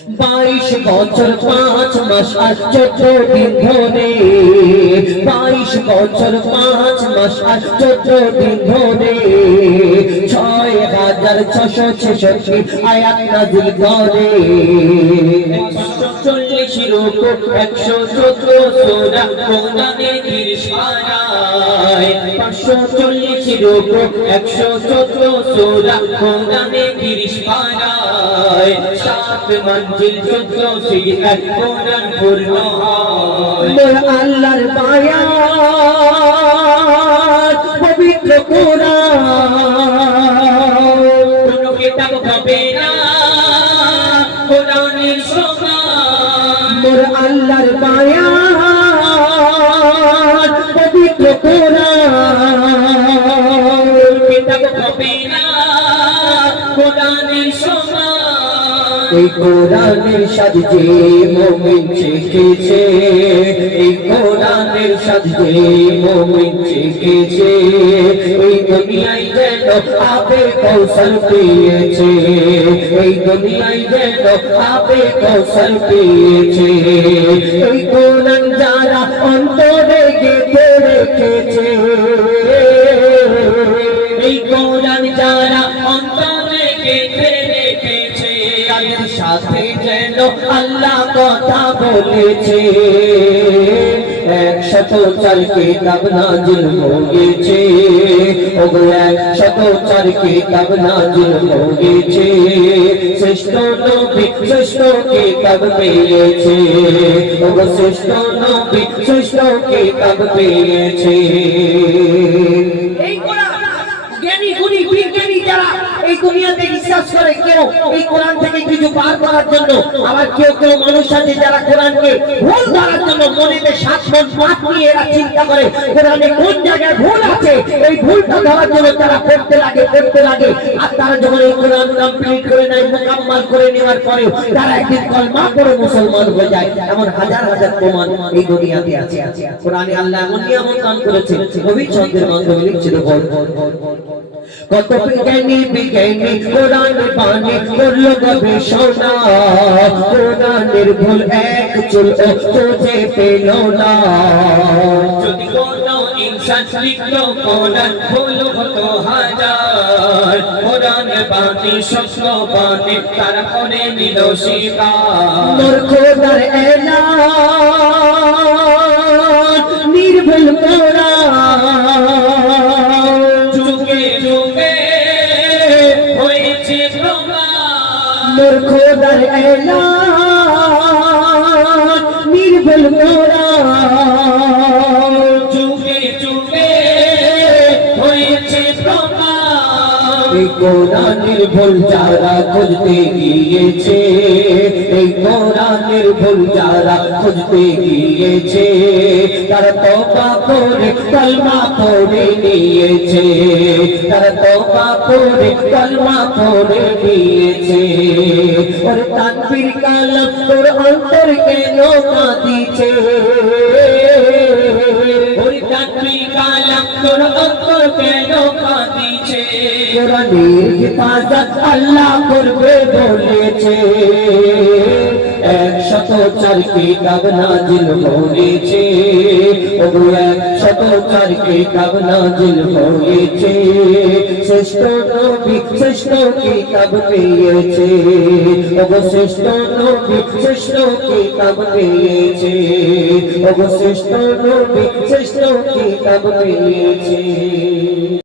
22 বছর 5 মাস আর 14 দিন ধরে 22 বছর 5 মাস আর 14 দিন ধরে 6666 আয়াত নাযিল করে 140 রূকু 114 সূরা কোরআনের 30 পারায় 540 রূকু 114 সূরা কোরআনের 30 পারায় 7 মঞ্জিল 14 সিজদা কোরআন পূর্ণ হয় মোর আল্লাহর বায়াত পবিত্র কোরআন কোন কিতাব হবে না কোরআনের সমান মোর আল্লাহর বায়াত পবিত্র কোরআন কিতাব হবে না কোরআনের সমান এই কোরআনের সাজে মুমিন শিখেছে এই কোরআনের সাজে মুমিন শিখেছে এই দুনিয়ায় যেন আবে কৌশল পেয়েছে এই দুনিয়ায় যেন আবে কৌশল পেয়েছে এই কোরআন যারা অন্তরে গেঁথে রেখেছে এই কোরআন যারা অন্তরে গেঁথে রেখেছে তাদের সাথে যেন আল্লাহ কথা বলেছে 104 কিতাব নাযিল হয়েছে ওগো 104 কিতাব নাযিল হয়েছে শ্রেষ্ঠ নবী শ্রেষ্ঠ কিতাব পেয়েছে ওগো শ্রেষ্ঠ নবী শ্রেষ্ঠ কিতাব পেয়েছে এই কোরআন জ্ঞানী গুণী বিজ্ঞানী যারা এই দুনিয়াতে বিশ্বাস করে কেউ এই কোরআন থেকে কিছু পার করার জন্য আবার কেউ কেউ মানুষ আছে যারা কোরআনকে ভুল ধরার জন্য মনেতে 7 মন পাপ নিয়ে এরা চিন্তা করে কোরআনে কোন জায়গায় ভুল আছে এই ভুলটা ধরার জন্য তারা পড়তে লাগে আর তারা যখন এই কোরআন কমপ্লিট করে নেয় মুকাম্মাল করে নেওয়ার পরে তারা একদিন কলমা পড়ে মুসলমান হয়ে যায় এমন হাজার হাজার প্রমাণ এই দুনিয়াতে আছে কোরআনে আল্লাহ এমন নিয়ামত দান করেছে কবি ছন্দের মাধ্যমে লিখছিল কত বিজ্ঞানী কোরআন বাণী করলো গবেষণা কোরআনের ভুল এক চুল খুঁজে পেল না যদি কোনো ইনসান লিখলো কোরআন ভুল হতো হাজার কোরআনের বাণী সত্য বাণী তারা করে নিল স্বীকার মোর খোদার এলান নির্ভুল মোর খোদার এলান নির্ভুল কোরআন যুগে যুগে হয়েছে প্রমাণ এই কোরআনের ভুল যারা খুঁজতে গিয়েছে এই কোরআনের ভুল যারা খুঁজতে গিয়েছে তারা তওবা করে কলমা পড়ে নিয়েছে তারা তওবা করে কলমা পড়ে নিয়েছে ওরে তাকবীর কালাম তোর অন্তর কেন কাঁদিছে ওরে তাকবীর কালাম তোর অন্তর কেন কাঁদিছে কোরআনের হিফাজত আল্লাহ করবে বলেছে 104 কিতাব নাযিল হয়েছে ওগো 104 কিতাব নাযিল হয়েছে শ্রেষ্ঠ নবী শ্রেষ্ঠ কিতাব পেয়েছে ওগো শ্রেষ্ঠ নবী শ্রেষ্ঠ কিতাব পেয়েছে ওগো শ্রেষ্ঠ নবী শ্রেষ্ঠ কিতাব পেয়েছে।